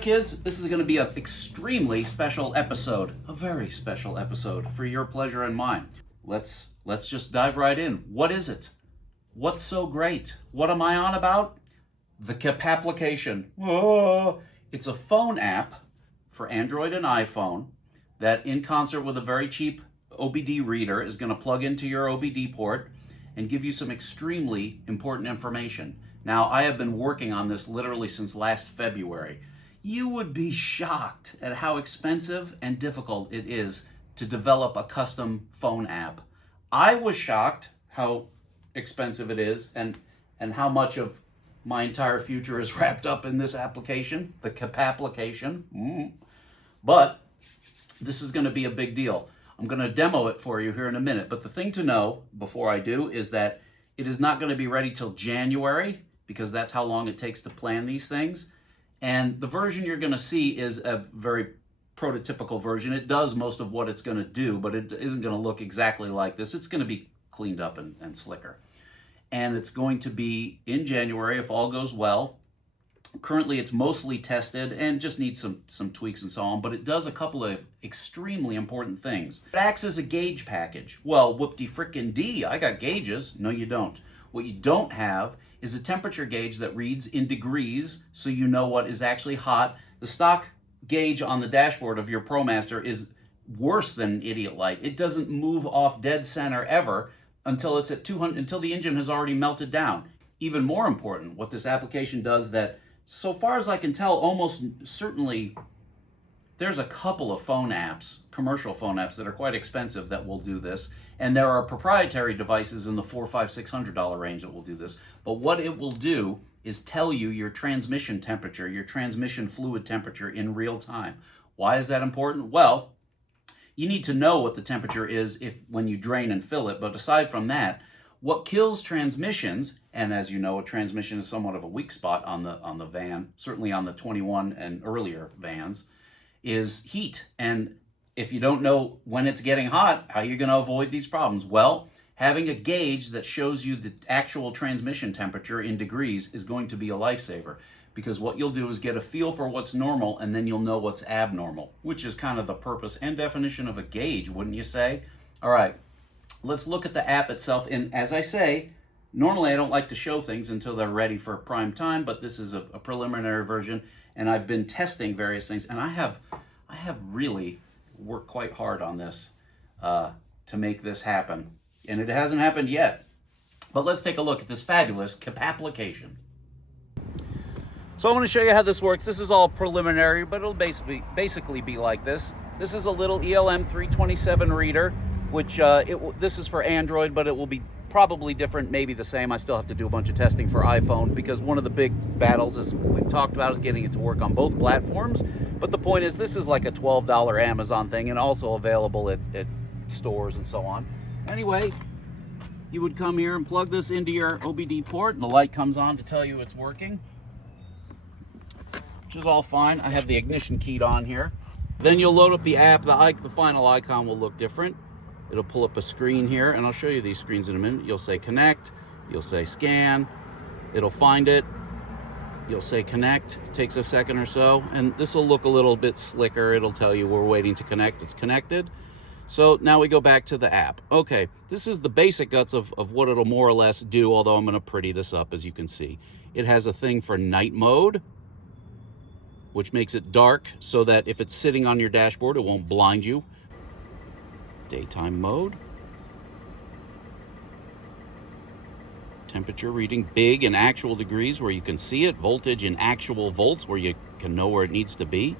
kids, this is going to be an extremely special episode, a very special episode for your pleasure and mine. Let's just dive right in. What is it? What's so great? What am I on about? The KIP application. Oh, it's a phone app for Android and iPhone that, in concert with a very cheap OBD reader, is going to plug into your OBD port and give you some extremely important information. Now, I have been working on this literally since last February. You would be shocked at how expensive and difficult it is to develop a custom phone app. I was shocked how expensive it is and how much of my entire future is wrapped up in this application, the KIP application. But this is going to be a big deal. I'm going to demo it for you here in a minute. But the thing to know before I do is that it is not going to be ready till January, because that's how long it takes to plan these things. And the version you're going to see is a very prototypical version. It does most of what it's going to do, but it isn't going to look exactly like this. It's going to be cleaned up and slicker. And it's going to be in January if all goes well. Currently, it's mostly tested and just needs some tweaks and so on, but it does a couple of extremely important things. It acts as a gauge package. Well, whoop-de-frickin-dee, I got gauges. No, you don't. What you don't have is a temperature gauge that reads in degrees, so you know what is actually hot. The stock gauge on the dashboard of your ProMaster is worse than Idiot Light. It doesn't move off dead center ever until it's at 200, until the engine has already melted down. Even more important, what this application does that, so far as I can tell, almost certainly there's a couple of phone apps, commercial phone apps, that are quite expensive that will do this. And there are proprietary devices in the $400, $500, $600 range that will do this. But what it will do is tell you your transmission temperature, your transmission fluid temperature in real time. Why is that important? Well, you need to know what the temperature is when you drain and fill it. But aside from that, what kills transmissions, and as you know, a transmission is somewhat of a weak spot on the van, certainly on the 21 and earlier vans, is heat. And if you don't know when it's getting hot, how are you going to avoid these problems? Well, having a gauge that shows you the actual transmission temperature in degrees is going to be a lifesaver, because what you'll do is get a feel for what's normal, and then you'll know what's abnormal, which is kind of the purpose and definition of a gauge, wouldn't you say? All right, let's look at the app itself. And as I say, normally I don't like to show things until they're ready for prime time, but this is a preliminary version, and I've been testing various things, and I have really worked quite hard on this to make this happen. And it hasn't happened yet. But let's take a look at this fabulous KIP application. So I'm going to show you how this works. This is all preliminary, but it'll basically be like this. This is a little ELM 327 reader, which this is for Android, but it will be probably different, maybe the same. I still have to do a bunch of testing for iPhone, because one of the big battles, as we've talked about, is getting it to work on both platforms. But the point is, this is like a $12 Amazon thing, and also available at stores and so on. Anyway, you would come here and plug this into your OBD port, and the light comes on to tell you it's working, which is all fine. I have the ignition keyed on here. Then you'll load up the app. The final icon will look different. It'll pull up a screen here, and I'll show you these screens in a minute. You'll say connect, you'll say scan, it'll find it, you'll say connect. It takes a second or so, and this will look a little bit slicker. It'll tell you we're waiting to connect. It's connected. So now we go back to the app. Okay, this is the basic guts of what it'll more or less do, although I'm going to pretty this up, as you can see. It has a thing for night mode, which makes it dark so that if it's sitting on your dashboard, it won't blind you. Daytime mode. Temperature reading big in actual degrees where you can see it. Voltage in actual volts where you can know where it needs to be.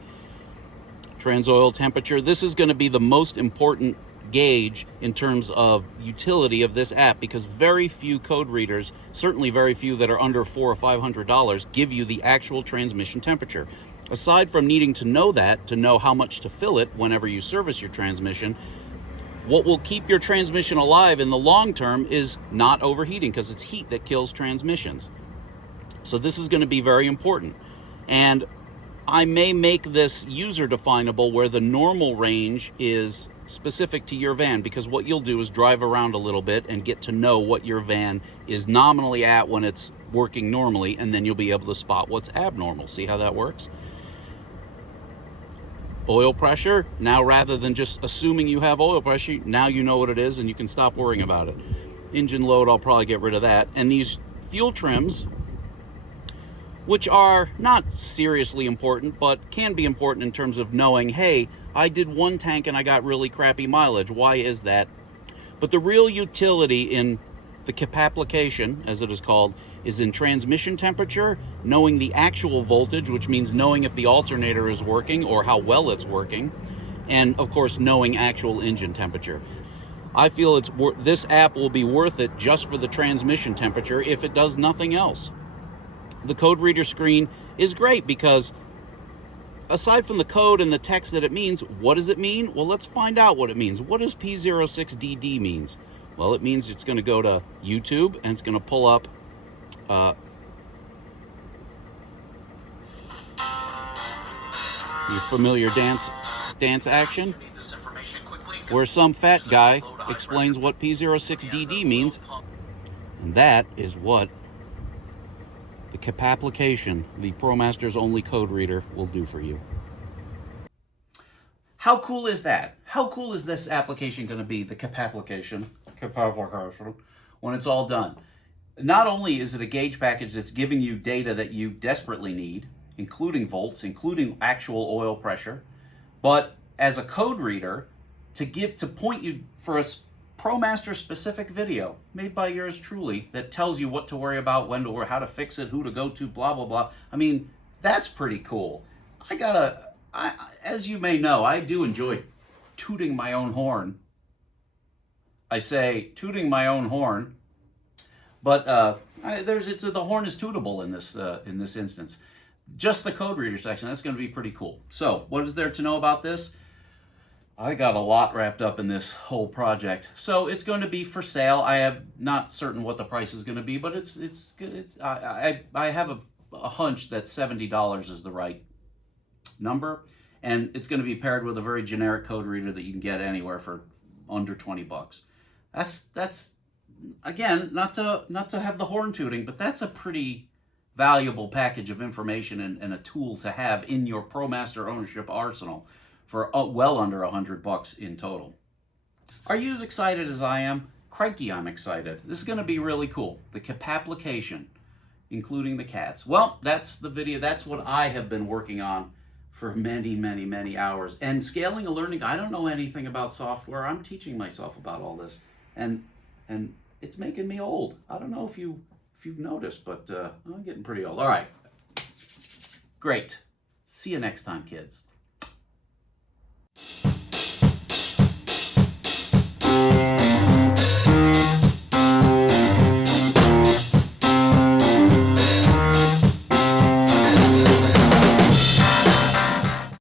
Transoil temperature. This is going to be the most important gauge in terms of utility of this app, because very few code readers, certainly very few that are under $400 or $500, give you the actual transmission temperature. Aside from needing to know that, to know how much to fill it whenever you service your transmission, what will keep your transmission alive in the long term is not overheating, because it's heat that kills transmissions. So this is going to be very important. And I may make this user definable where the normal range is specific to your van, because what you'll do is drive around a little bit and get to know what your van is nominally at when it's working normally, and then you'll be able to spot what's abnormal. See how that works? Oil pressure, now rather than just assuming you have oil pressure, now you know what it is and you can stop worrying about it. Engine load, I'll probably get rid of that. And these fuel trims, which are not seriously important, but can be important in terms of knowing, hey, I did one tank and I got really crappy mileage. Why is that? But the real utility in the KIP application, as it is called, is in transmission temperature, knowing the actual voltage, which means knowing if the alternator is working or how well it's working, and of course knowing actual engine temperature. I feel this app will be worth it just for the transmission temperature if it does nothing else. The code reader screen is great because aside from the code and the text that it means, what does it mean? Well, let's find out what it means. What does P06DD means? Well, it means it's going to go to YouTube and it's going to pull up your familiar dance action, where some fat guy explains what P06DD means, and that is what the KIP application, the ProMaster's only code reader, will do for you. How cool is that? How cool is this application going to be, the KIP application, when it's all done? Not only is it a gauge package that's giving you data that you desperately need, including volts, including actual oil pressure, but as a code reader, to point you for a ProMaster specific video made by yours truly that tells you what to worry about, when to worry, how to fix it, who to go to, blah, blah, blah. I mean, that's pretty cool. As you may know, I do enjoy tooting my own horn. I say tooting my own horn, but the horn is tootable in this instance. Just the code reader section, that's going to be pretty cool. So, what is there to know about this? I got a lot wrapped up in this whole project. So it's going to be for sale. I am not certain what the price is going to be, but I have a hunch that $70 is the right number, and it's going to be paired with a very generic code reader that you can get anywhere for under 20 bucks. That's again, not to have the horn tooting, but that's a pretty valuable package of information and a tool to have in your ProMaster ownership arsenal for well under $100 in total. Are you as excited as I am? Crikey, I'm excited. This is going to be really cool. The KIP application, including the cats. Well, that's the video. That's what I have been working on for many, many, many hours. And scaling and learning, I don't know anything about software. I'm teaching myself about all this. And it's making me old. I don't know if you've noticed, but I'm getting pretty old. All right. Great. See you next time, kids.